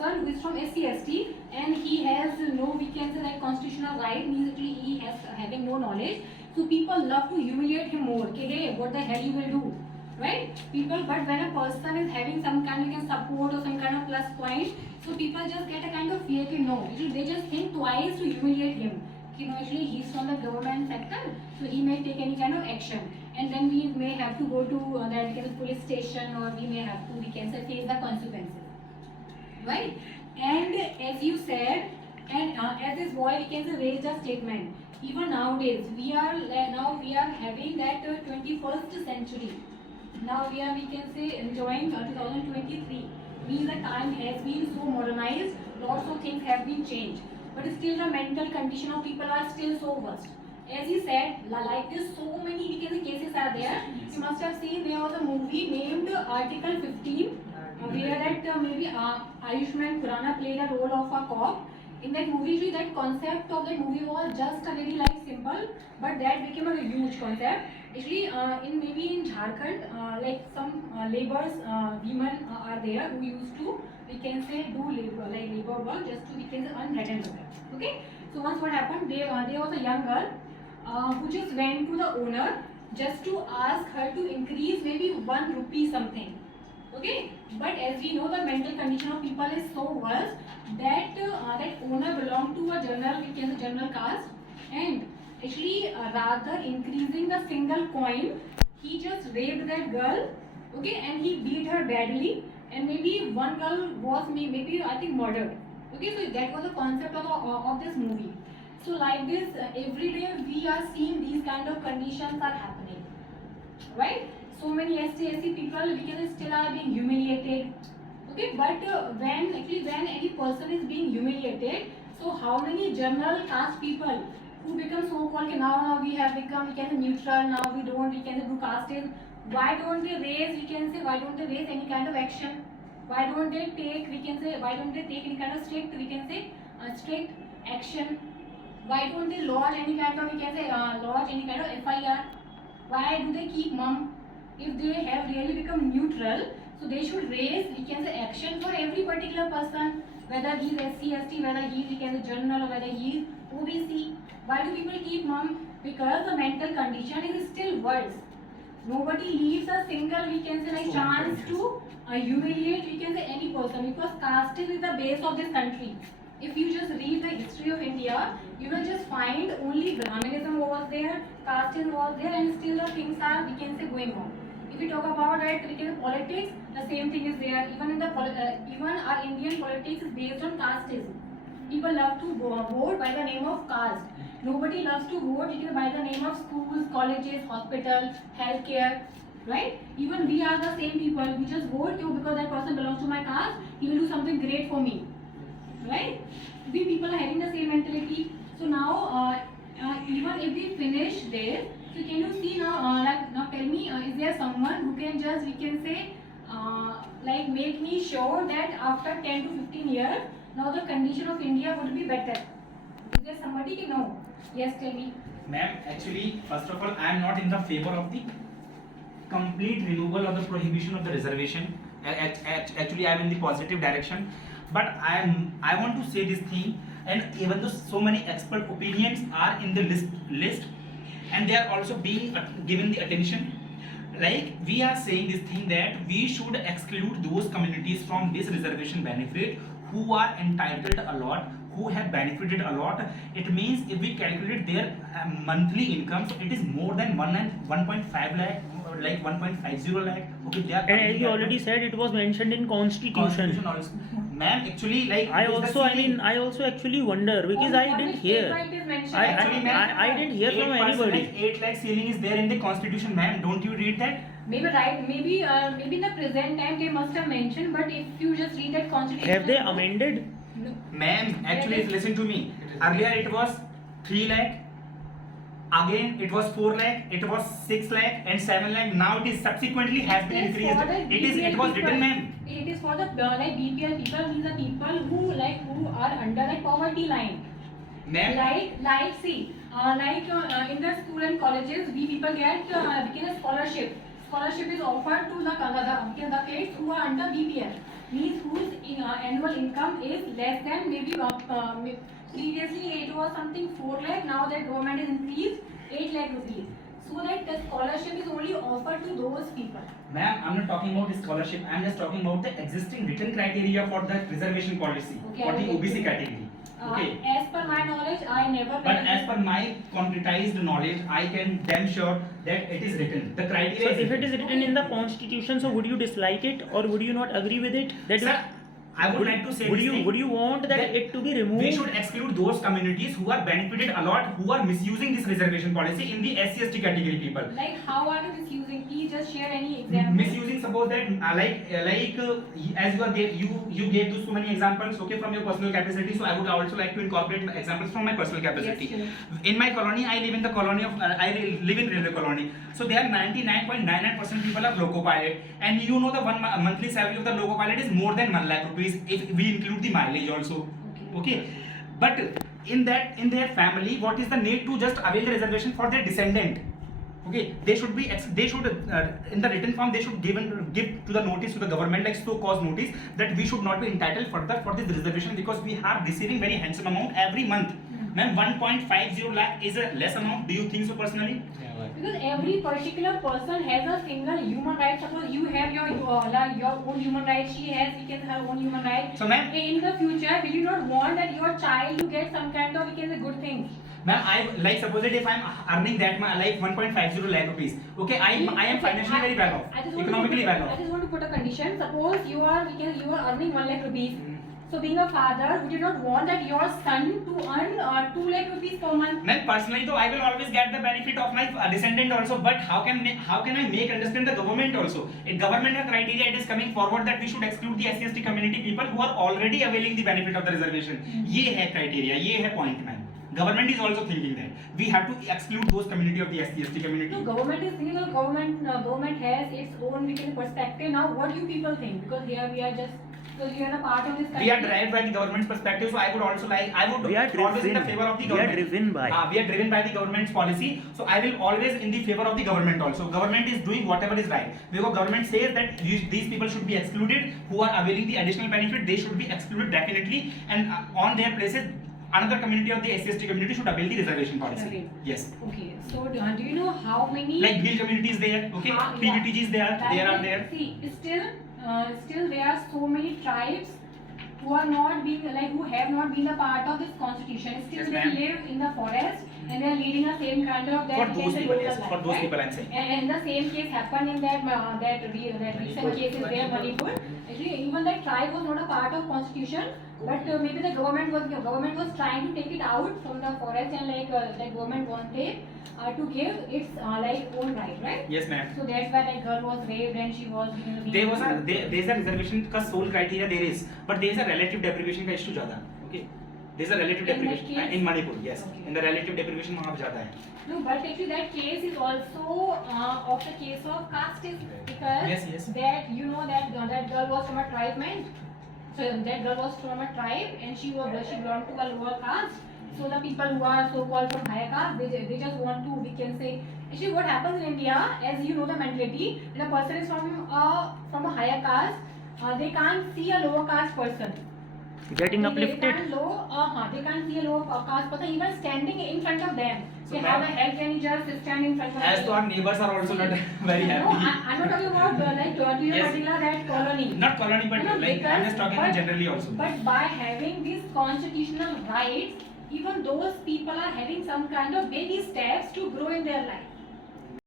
person who is from SC/ST and he has no, we can say, like constitutional right, means actually he has having no knowledge. So people love to humiliate him more. Okay, hey, what the hell you will do, right? People, but when a person is having some kind of support or some kind of plus point, so people just get a kind of fear. Okay, no, actually they just think twice to humiliate him. You know, actually he's from the government sector, so he may take any kind of action, and then we may have to go to that police station, or we may have to, we can say, face the consequences, right? And as you said, and as this boy, we can say, raised a statement. Even nowadays, we are having that 21st century. Now we are, we can say, enjoying 2023. Means the time has been so modernized, lots of things have been changed, but still the mental condition of people are still so worst. As he said, like this, so many, we can say, cases are there. You must have seen there was a movie named Article 15, where that maybe Ayushmann Khurrana played a role of a cop. In that movie, that concept of that movie was just a very like simple, but that became a huge concept. Actually, in maybe in Jharkhand, like some laborers, women are there who used to, we can say, do labor work just to, we can say, earn bread and butter. Okay. So once what happened, there was a young girl who just went to the owner just to ask her to increase maybe 1 rupee something. Okay, but as we know, the mental condition of people is so worse that that owner belonged to a general, we can say, general caste, and actually rather increasing the single coin, he just raped that girl. Okay, and he beat her badly, and maybe one girl was maybe I think murdered. Okay, so that was the concept of this movie. So like this, every day we are seeing these kind of conditions are happening, right? So many ST/SC people, we can still are being humiliated. Okay, but when any person is being humiliated, so how many general caste people who become so called, now we have become, we can say, neutral, now we can do casteism. Why don't they raise any kind of action? Why don't they take any kind of strict action? Why don't they lodge any kind of, FIR? Why do they keep mum? If they have really become neutral, so they should raise, we can say, action for every particular person, whether he is SC/ST, whether he is, we can say, general, or whether he is OBC. Why do people keep mum? Because the mental condition is still worse. Nobody leaves a single, we can say, like chance to humiliate, we can say, any person, because casteism is the base of this country. If you just read the history of India, you will just find only Brahminism was there, casteism was there, and still the things are, we can say, going on. If we talk about that, we can say, politics, the same thing is there. Even in the even our Indian politics is based on casteism. People love to vote by the name of caste. Nobody loves to vote by the name of schools, colleges, hospitals, healthcare, right? Even we are the same people. We just vote because that person belongs to my caste. He will do something great for me, right? We people are having the same mentality. So now, even if we finish this, so can you see now? Now tell me, is there someone who can just, we can say, like make me sure that after 10 to 15 years, now the condition of India would be better? Is there somebody you know? Yes, tell me. Ma'am, actually, first of all, I am not in the favor of the complete removal of the prohibition of the reservation. Actually, I am in the positive direction. But I want to say this thing, and even though so many expert opinions are in the list, and they are also being given the attention, like we are saying this thing that we should exclude those communities from this reservation benefit who are entitled a lot, who have benefited a lot. It means if we calculate their monthly income, so it is more than 1.5 lakh, like 1.50 lakh. Okay, they are. And as you already said, it was mentioned in Constitution. Also. Ma'am, actually, like I also actually wonder because I didn't hear. I didn't hear from anybody. Like 8 lakh ceiling is there in the Constitution, ma'am. Don't you read that? Maybe right. Maybe in the present time they must have mentioned. But if you just read that Constitution, have they amended? No. Ma'am, actually, listen to me. Earlier it was 3 lakh. Again, it was 4 lakh, it was 6 lakh and 7 lakh. Now it is subsequently has been increased. It was written, ma'am. It is for the like BPL people. These are people who are under like poverty line. Ma'am. Like see, in the school and colleges, we people get we can a scholarship. scholarship is offered to the kids who are under BPL, means whose annual income is less than maybe previously it was something 4 lakh, now that government has increased 8 lakh rupees. So that the scholarship is only offered to those people. Ma'am, I'm not talking about the scholarship. I'm just talking about the existing written criteria for the reservation policy Okay, for the I will OBC take category. Okay. As per my knowledge, I never. But as per my concretized knowledge, I can damn sure that it is written. The criteria. So if it is written in the constitution, so would you dislike it or would you not agree with it? That Sir, I would like to say would this you thing, would you want that it to be removed? we should exclude those communities who are benefited a lot, who are misusing this reservation policy in the SC/ST category people. Like how are they misusing? Please just share any example. Misusing, suppose that as you gave those so many examples, okay, from your personal capacity, so I would also like to incorporate examples from my personal capacity. Yes, sure. In my colony, I live in the colony of live in railway colony, so there are 99.99% people are loco pilot, and you know the monthly salary of the loco pilot is more than 1 lakh rupees if we include the mileage also. Okay, but in their family, what is the need to just avail the reservation for their descendant? Okay, they should in the written form they should give to the notice to the government, like so cause notice, that we should not be entitled further for this reservation because we are receiving very handsome amount every month. Ma'am, 1.50 lakh is a less amount. Do you think so personally? Because every particular person has a single human right. Suppose you have your own human right, she has her own human right. So ma'am, in the future, will you not want that your child to get some kind of good things? ma'am, I suppose that if I'm earning that like 1.50 lakh rupees, okay, I am financially very well off, economically well I off. just want to put a condition. Suppose you are earning 1 lakh rupees. So being a father, would you not want that your son to earn 2 lakh rupees per month? Ma'am, personally though, I will always get the benefit of my descendant also, but how can I make understand the government also? In government criteria, it is coming forward that we should exclude the SC/ST community people who are already availing the benefit of the reservation. ये है criteria, ये है point, ma'am. Government is also thinking that we have to exclude those community of the SC/ST community. No, government is thinking of government has its own perspective. Now, what do you people think? Because here we are just. Because you are a part of this country. We are driven by the government's perspective, so I would always in the favor of the government. We are driven by. We are driven by the government's policy, so I will always in the favor of the government also. Government is doing whatever is right. Because government says that these people should be excluded, who are availing the additional benefit, they should be excluded definitely, and on their places, another community of the SC/ST community should avail the reservation policy. Right. Yes. Okay, so do you know how many? Like Bhil community is there, okay? PVTGs there are there. See, still there are so many tribes who are not being who have not been a part of this constitution. Still Yes, they ma'am. live in the forest and they are leading the same kind of For those people, yes. For those people, I'm saying. And the same case happened in that recent case is there, Manipur. Actually, even that tribe was not a part of constitution, but maybe the government was trying to take it out from the forest, and the government wanted to give its own right? Yes, ma'am. So that's why that girl was raped and she was. there is a reservation का sole criteria there is, but there is a relative deprivation का issue ज़्यादा, okay? There is a relative In that deprivation case? in Manipur, yes. Okay. In the relative deprivation वहाँ पे ज़्यादा है. No, but actually that case is also of the case of casteism, because Yes. that that girl was from a tribe, man. So that girl was from a tribe and she belonged to a lower caste. So the people who are so-called from higher caste, they just want to, we can say, actually what happens in India, as you know the mentality, when a person is from a higher caste, they can't see a lower caste person. Getting They uplifted. they can't see a lower caste person even standing in front of them. So They have a help can you just stand in front of As them. to our neighbors are also not very No, happy. I'm not talking about to your Yes. particular that colony. Not colony, but No, like I'm just talking but- generally also. But by having these constitutional rights, even those people are having some kind of baby steps to grow in their life.